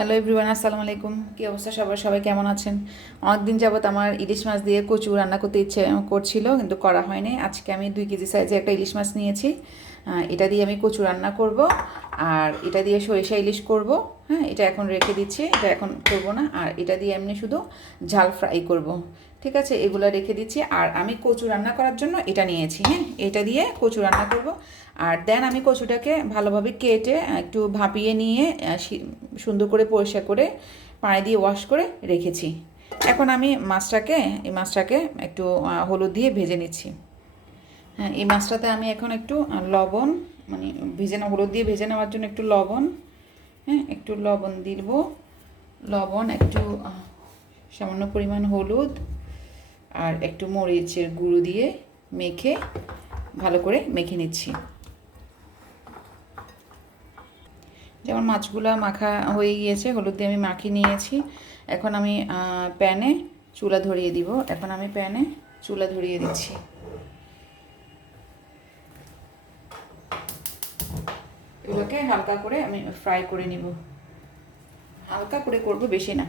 Hello everyone আসসালামু আলাইকুম। কী অবস্থা সবার? সবাই কেমন আছেন? অনেকদিন যাবৎ আমার ইলিশ মাছ দিয়ে কচু রান্না করতে ইচ্ছে করছিল, কিন্তু করা হয়নি। আজকে আমি দুই কেজি সাইজে একটা ইলিশ মাছ নিয়েছি। এটা দিয়ে আমি কচু রান্না করব, আর এটা দিয়ে সরিষা ইলিশ করব হ্যাঁ এটা এখন রেখে দিচ্ছি, এটা এখন করব না, আর এটা দিয়ে এমনি শুধু ঝাল ফ্রাই করব, ঠিক আছে? এগুলো রেখে দিচ্ছি, আর আমি কচু রান্না করার জন্য এটা নিয়েছি হ্যাঁ এটা দিয়ে কচু রান্না করব, আর দেন আমি কচুটাকে ভালোভাবে কেটে একটু ভাপিয়ে নিয়ে সুন্দর করে পরিষ্কার করে পানি দিয়ে ওয়াশ করে রেখেছি। এখন আমি মাছটাকে, এই মাছটাকে একটু হলুদ দিয়ে ভেজে নিচ্ছি। হ্যাঁ এই মাছটাতে আমি এখন একটু লবণ মানে ভেজে না হলুদ দিয়ে ভেজে নেওয়ার জন্য একটু লবণ হ্যাঁ একটু লবণ দিব। লবণ, একটু সামান্য পরিমাণ হলুদ আর একটু মরিচের গুঁড়ো দিয়ে মেখে ভালো করে মেখে নিচ্ছি। যেমন মাছগুলো মাখা হয়ে গিয়েছে, হলুদ দিয়ে আমি মাখিয়ে নিয়েছি। এখন আমি প্যানে চুলা ধরিয়ে দিব। এখন আমি প্যানে চুলা ধরিয়ে দিচ্ছি। এগুলোকে হালকা করে আমি ফ্রাই করে নিব। হালকা করে করব বেশি না।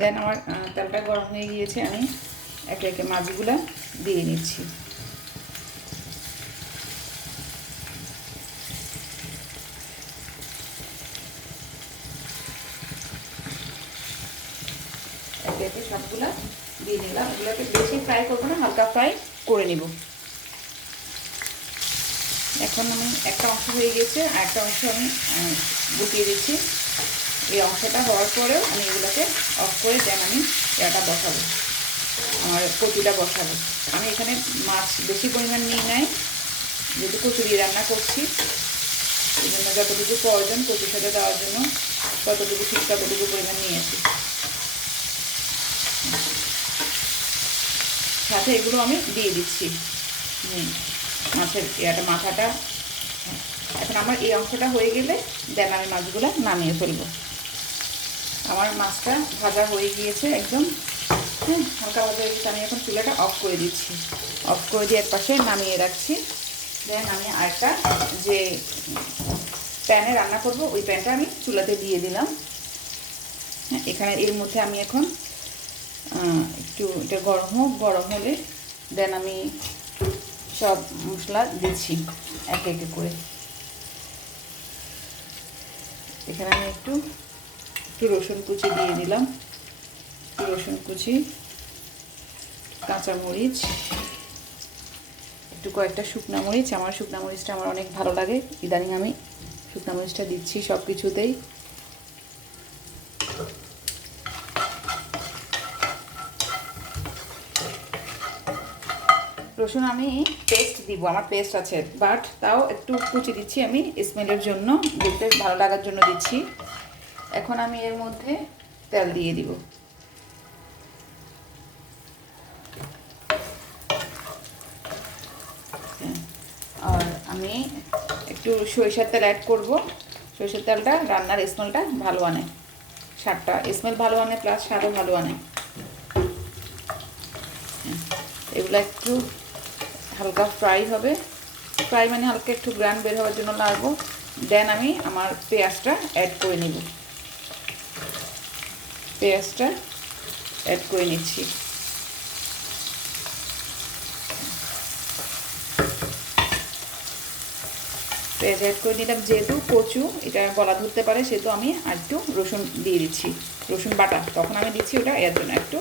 দেন আমার তেলটা গরম হয়ে গিয়েছে, আমি একে একে মাছগুলো দিয়ে নিচ্ছি। একে একে সবগুলা দিয়ে নিলাম এগুলোকে বেশি ফ্রাই করব না, হালকা ফ্রাই করে নিব। এখন আমি একটা অংশ হয়ে গেছে, আর একটা অংশ আমি গুটিয়ে দিচ্ছি। এই অংশটা হওয়ার পরেও আমি এগুলোকে অফ করে দেন আমি এটা বসাবো। আমার কচুটা বসাবো। আমি এখানে মাছ বেশি পরিমাণ নিয়ে নাই, যেহেতু কচুরি রান্না করছি। এই জন্য যতটুকু প্রয়োজন কচুর সাথে দেওয়ার জন্য, ততটুকু ঠিক ততটুকু পরিমাণ নিয়েছি সাথে এগুলো আমি দিয়ে দিচ্ছি। মাছের এটা মাথাটা। এখন আমার এই অংশটা হয়ে গেলে দেন আমি মাছগুলো নামিয়ে ফেলব। আমার মাছটা ভাজা হয়ে গিয়েছে একদম। হ্যাঁ হালকা ভাজা হয়ে আমি এখন চুলাটা অফ করে দিচ্ছি। অফ করে দিয়ে একপাশে নামিয়ে রাখছি। দেন আমি আরেকটা যে প্যানে রান্না করব, ওই প্যানটা আমি চুলাতে দিয়ে দিলাম। হ্যাঁ এখানে এর মধ্যে আমি এখন একটু এটা গরম হোক, গরম হলে দেন আমি সব মশলা দিচ্ছি একে একে করে। এখানে আমি একটু একটু রসুন কুচি দিয়ে দিলাম। রসুন কুচি, কাঁচামরিচ, একটু কয়েকটা শুকনা মরিচ। আমার শুকনা মরিচটা আমার অনেক ভালো লাগে। ইদানিং আমি শুকনা মরিচটা দিচ্ছি সব কিছুতেই রসুন আমি পেস্ট দিব, আমার পেস্ট আছে বাট তাও একটু কুচি দিচ্ছি আমি স্মেলের জন্য, দেখতে ভালো লাগার জন্য দিচ্ছি। এখন আমি এর মধ্যে তেল দিয়ে দিব। আর আমি একটু সরিষার তেল অ্যাড করব। সরিষার তেলটা, রান্নার স্মেলটা ভালো আনে। স্বাদটা স্মেল ভালো আনে প্লাস স্বাদও ভালো আনে। এগুলো একটু হালকা ফ্রাই হবে। ফ্রাই মানে হালকা একটু গ্রান বের হওয়ার জন্য লাগবো দেন আমি আমার পেঁয়াজটা অ্যাড করে নিব। পেঁয়াজটা অ্যাড করে নিচ্ছি। পেঁয়াজ অ্যাড করে নিলাম যেহেতু কচু, এটা গলা ধরতে পারে, সেহেতু আমি একটু রসুন দিয়ে দিচ্ছি। রসুন বাটা, তখন আমি দিচ্ছি ওটা এর জন্য একটু।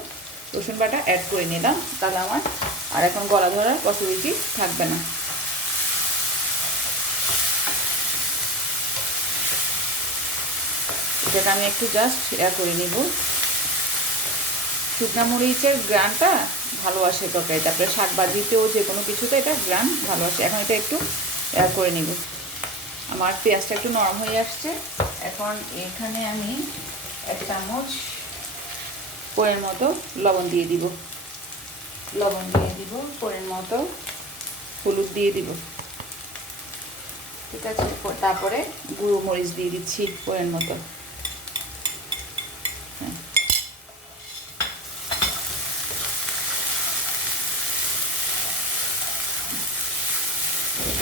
রসুন বাটা অ্যাড করে নিলাম, তাহলে আমার আর এখন গলা ধরার পসিবিলিটি থাকবে না। এটাকে আমি একটু জাস্ট ইয়া করে নিব। শুকনা মরিচের গ্রানটা ভালো আসে তরকারি তারপরে শাক বাজিতেও যে কোনো কিছুতে এটা গ্রান ভালো আসে। এখন এটা একটু ইয়া করে নিব। আমার পেঁয়াজটা একটু নরম হয়ে আসছে। এখন এখানে আমি এক চামচ পরের মতো লবণ দিয়ে দিব। লবণ দিয়ে দিব পরের মতো হলুদ দিয়ে দিব। ঠিক আছে তারপরে গুঁড়ো মরিচ দিয়ে দিচ্ছি পরের মতো। হ্যাঁ।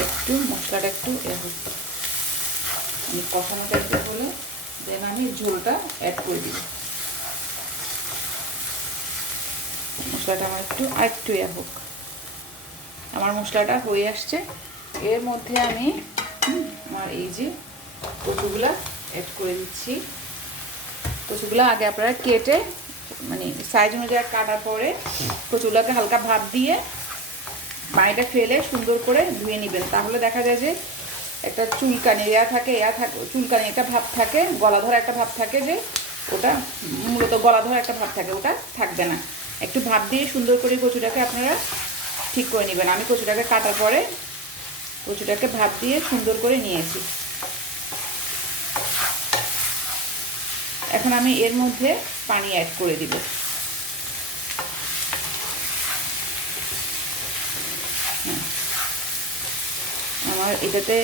একটু মশলাটা একটু এ আমি কষানো হলে দেন আমি ঝোলটা অ্যাড করে দিব। মশলাটা আমার একটু, আর একটু এ হোক। আমার মশলাটা হয়ে আসছে। এর মধ্যে আমি আমার এই যে কচুগুলা অ্যাড করে দিচ্ছি। কচুগুলো আগে আপনারা কেটে মানে সাইজ অনুযায়ী কাটার পরে কচুগুলোকে হালকা ভাপ দিয়ে পানিটা ফেলে সুন্দর করে ধুয়ে নেবেন। তাহলে দেখা যায় যে একটা চুলকানি এয়া থাকে এয়া থাকে চুলকানি একটা ভাব থাকে গলা ধরা একটা ভাব থাকে যে ওটা মূলত গলা ধরা একটা ভাব থাকে, ওটা থাকবে না। একটু ভাপ দিয়ে সুন্দর করে কচুটাকে আপনারা ঠিক করে নেবেন। আমি কচুটাকে কাটার পরে কচুটাকে ভাপ দিয়ে সুন্দর করে নিয়েছি। এখন আমি এর মধ্যে পানি অ্যাড করে দিব। হ্যাঁ। আমার এটাতে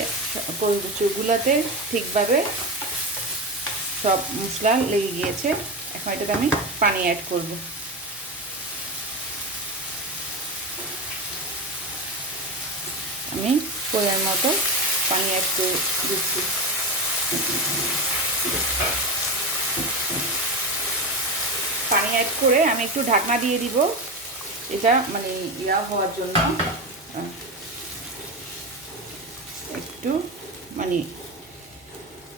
কচুগুলাতে ঠিকভাবে সব মশলা লেগে গিয়েছে। এখন এটাতে আমি পানি অ্যাড করব। আমি পরিমাণ মতো পানি করে দিচ্ছি। পানি অ্যাড করে আমি একটু ঢাকনা দিয়ে দিব। এটা মানে ইয়া হওয়ার জন্য। একটু মানে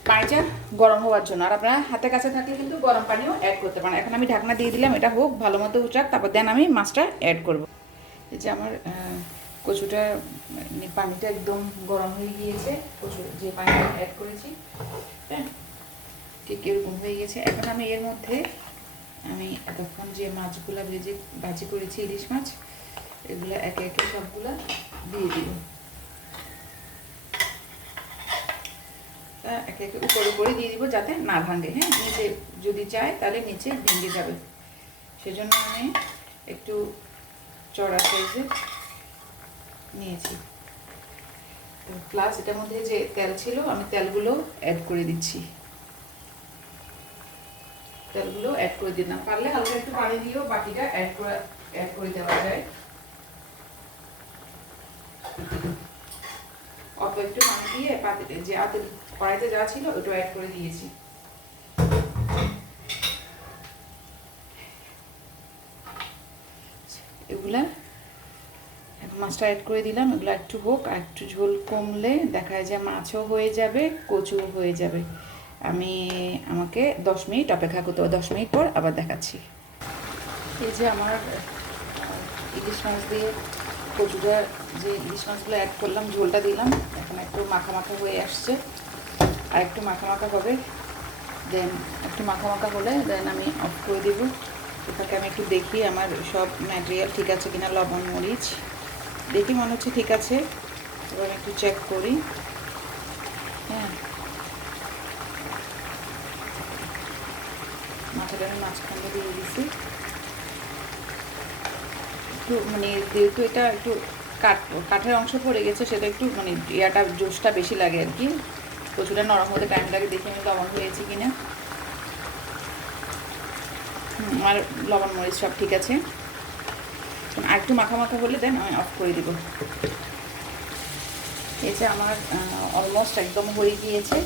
পানিটা গরম হওয়ার জন্য। আর আপনারা হাতে কাছে থাকলে কিন্তু গরম পানিও অ্যাড করতে পারেন। এখন আমি ঢাকনা দিয়ে দিলাম, এটা হোক, ভালো মতো উঠাক, তারপর দেন আমি মাছটা অ্যাড করব। এই যে আমার কচুটা মানে পানিটা একদম গরম হয়ে গিয়েছে, কচু যে পানিটা অ্যাড করেছি হ্যাঁ ঠিক এরকম হয়ে গেছে এখন আমি এর মধ্যে, আমি এতক্ষণ যে মাছগুলা ভেজে, ভাজি করেছি ইলিশ মাছ, এগুলো একে একে সবগুলা দিয়ে দিব। একে একে উপরে উপরে দিয়ে দিব যাতে না ভাঙে হ্যাঁ নিচে যদি চায় তাহলে নিচে ভেঙে যাবে। সেজন্য আমি একটু চড়া সাইজে নিয়েছি। প্লাস এটার মধ্যে যে তেল ছিল, আমি তেলগুলো অ্যাড করে দিচ্ছি। তেলগুলো অ্যাড করে দিলাম। পারলে হালকা একটু পানি দিয়েও বাকিটা অ্যাড করে অ্যাড করে দেওয়া যায়। অল্প একটু পানি দিয়ে পাতিতে যে আতে, কড়াইতে যা ছিল ওটা অ্যাড করে দিয়েছি। এগুলা মাছটা অ্যাড করে দিলাম, এগুলো একটু হোক, আর একটু ঝোল কমলে দেখা যায় যে মাছও হয়ে যাবে কচু হয়ে যাবে। আমি আমাকে দশ মিনিট অপেক্ষা করতে হবে, দশ মিনিট পর আবার দেখাচ্ছি। এই যে আমার ইলিশ মাছ দিয়ে কচুটা, যে ইলিশ মাছগুলো অ্যাড করলাম, ঝোলটা দিলাম, এখন একটু মাখা মাখা হয়ে আসছে। আর একটু মাখা মাখা হবে দেন একটু মাখা মাখা হলে দেন আমি অফ করে দেবো। এটাকে আমি একটু দেখি, আমার সব ম্যাটেরিয়াল ঠিক আছে কিনা, লবণ, মরিচ। দেখি মনে হচ্ছে ঠিক আছে। এবার একটু চেক করি। হ্যাঁ। মাথাটা আমি মাঝখানে দিয়ে দিছি। একটু মানে যেহেতু এটা একটু কাঠ কাঠের অংশ পড়ে গেছে সেটা একটু মানে ইয়াটা জোশটা বেশি লাগে আর কি। প্রচুরটা নরম হতে টাইম লাগে দেখি আমি লবণ হয়েছে কিনা। হুম, আমার লবণ মরিচ সব ঠিক আছে। আর একটু মাখা মাখা হলে দেন, আমি অফ করে দিব। এই যে আমার অলমোস্ট একদম হয়ে গিয়েছে।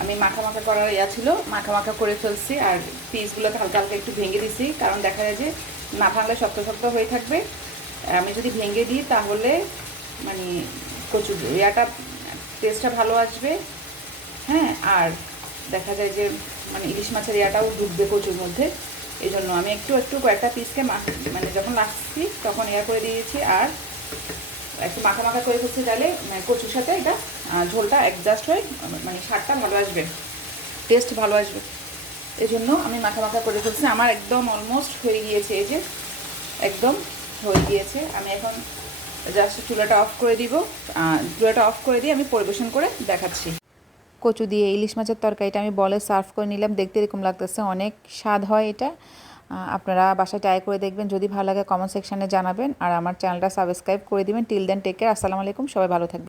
আমি মাখা মাখা করার ইয়া ছিল, মাখা মাখা করে ফেলছি আর পিসগুলোকে হালকা হালকা একটু ভেঙে দিছি, কারণ দেখা যায় যে না ভাঙলে শক্ত শক্ত হয়ে থাকবে। আমি যদি ভেঙে দিই তাহলে মানে কচু ইয়াটা টেস্টটা ভালো আসবে। হ্যাঁ আর দেখা যায় যে মানে ইলিশ মাছের ইয়াটাও ডুববে কচুর মধ্যে। এই জন্য আমি একটু একটু কয়েকটা পিসকে মানে যখন রাখছি তখন ইয়া করে দিয়েছি আর একটু মাখা মাখা করে ফেলছি তাহলে মানে কচুর সাথে এটা ঝোলটা অ্যাডজাস্ট হয়ে মানে স্বাদটা ভালো আসবে। টেস্ট ভালো আসবে। এই জন্য আমি মাখা মাখা করে ফেলছি। আমার একদম অলমোস্ট হয়ে গিয়েছে এই যে, একদম হয়ে গিয়েছে। আমি এখন জাস্ট চুলাটা অফ করে দিব। চুলাটা অফ করে দিয়ে আমি পরিবেশন করে দেখাচ্ছি। কচু দিয়ে, ইলিশ মাছের তরকারিটা আমি বলে সার্ভ করে নিলাম। দেখতে এরকম লাগতেছে, অনেক স্বাদ হয় এটা। আপনারা বাসায় ট্রাই করে দেখবেন, যদি ভালো লাগে কমেন্ট সেকশানে জানাবেন। আর আমার চ্যানেলটা সাবস্ক্রাইব করে দিবেন। টিল দেন টেক কেয়ার আসসালামু আলাইকুম, সবাই ভালো থাকবেন।